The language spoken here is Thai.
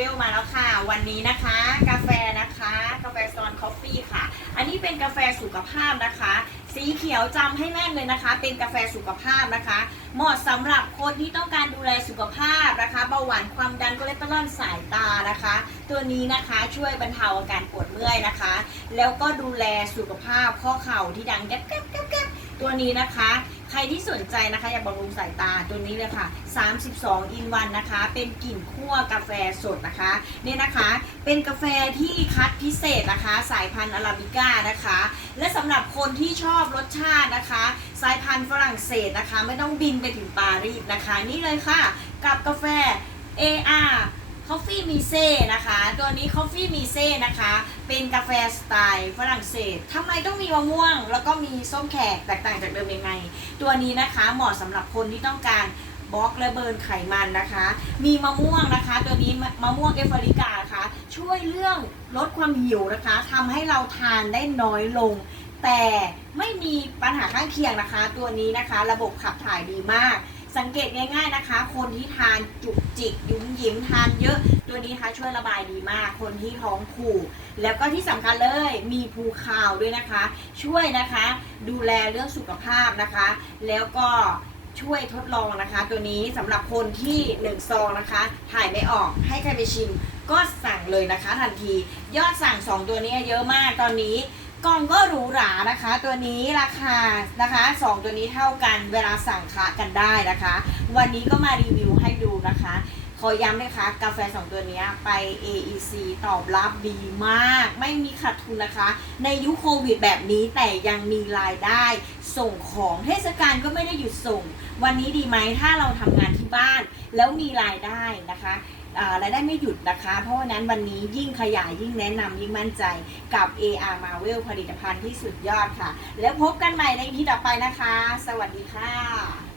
เวลมาแล้วค่ะ วันนี้นะคะ กาแฟนะคะ กาแฟซอนคอฟฟี่ค่ะ อันนี้เป็นกาแฟสุขภาพนะคะ สีเขียวจำให้แม่นเลยนะคะ เป็นกาแฟสุขภาพนะคะ เหมาะสำหรับคนที่ต้องการดูแลสุขภาพนะคะเบาหวานความดันคอเลสเตอรอลสายตานะคะ ตัวนี้นะคะช่วยบรรเทาอาการปวดเมื่อยนะคะ แล้วก็ดูแลสุขภาพข้อเข่าที่ดังแก๊บแก๊บแก๊บตัวนี้นะคะ ใครที่สนใจนะคะอยากบำรุงสายตาตัวนี้เลยค่ะ 32 อินวันนะคะ เป็นกลิ่นคั่วกาแฟสดนะคะเนี่ยนะคะ เป็นกาแฟที่คัดพิเศษนะคะ สายพันธุ์อาราบิก้านะคะ และสำหรับคนที่ชอบรสชาตินะคะ สายพันธุ์ฝรั่งเศสนะคะ ไม่ต้องบินไปถึงปารีสนะคะ นี่เลยค่ะ กับกาแฟ AR Coffee m i s e นะคะ ตัวนี้ Coffee m i s e นะคะ เป็นกาแฟสไตล์ฝรั่งเศสทำไมต้องมีมะม่วง แล้วก็มีส้มแขกแตกต่างจากเดิมยังไง ตัวนี้นะคะเหมาะสำหรับคนที่ต้องการบล็อกและเบิร์นไขมันนะคะ มีมะม่วงนะคะ ตัวนี้มะม่วงเอฟริกานะคะ ช่วยเรื่องลดความหิวนะคะทำให้เราทานได้น้อยลง แต่ไม่มีปัญหาข้างเคียงนะคะ ตัวนี้นะคะ ระบบขับถ่ายดีมาก สังเกตง่าย ๆนะคะ คนที่ทานจุกจิกยุ่มยิ้มทานเยอะ ตัวนี้นะคะช่วยระบายดีมาก คนที่ท้องผูกแล้วก็ที่สำคัญเลยมีภูคาวด้วยนะคะ ช่วยนะคะ ดูแลเรื่องสุขภาพนะคะ แล้วก็ช่วยทดลองนะคะ ตัวนี้สำหรับคนที่หนึ่งซองนะคะ ถ่ายไม่ออกให้ใครไปชิม ก็สั่งเลยนะคะ ทันทียอดสั่ง 2 ตัวนี้เยอะมากตอนนี้ กล่องก็หรูหรานะคะ ตัวนี้ราคานะคะ2ตัวนี้เท่ากันเวลาสั่งคะกันได้นะคะ วันนี้ก็มารีวิวให้ดูนะคะ ขอย้ำนะคะ กาแฟ 2 ตัวนี้ไป AEC ตอบรับดีมาก ไม่มีขาดทุนนะคะ ในยุคโควิดแบบนี้แต่ยังมีรายได้ ส่งของเทศกาลก็ไม่ได้หยุดส่ง วันนี้ดีไหมถ้าเราทำงานที่บ้าน แล้วมีรายได้นะคะรายได้ไม่หยุดนะคะ เพราะฉะนั้นวันนี้ยิ่งขยายยิ่งแนะนำยิ่งมั่นใจกับ AR Marvel ผลิตภัณฑ์ที่สุดยอดค่ะ แล้วพบกันใหม่ในที่ต่อไปนะคะ สวัสดีค่ะ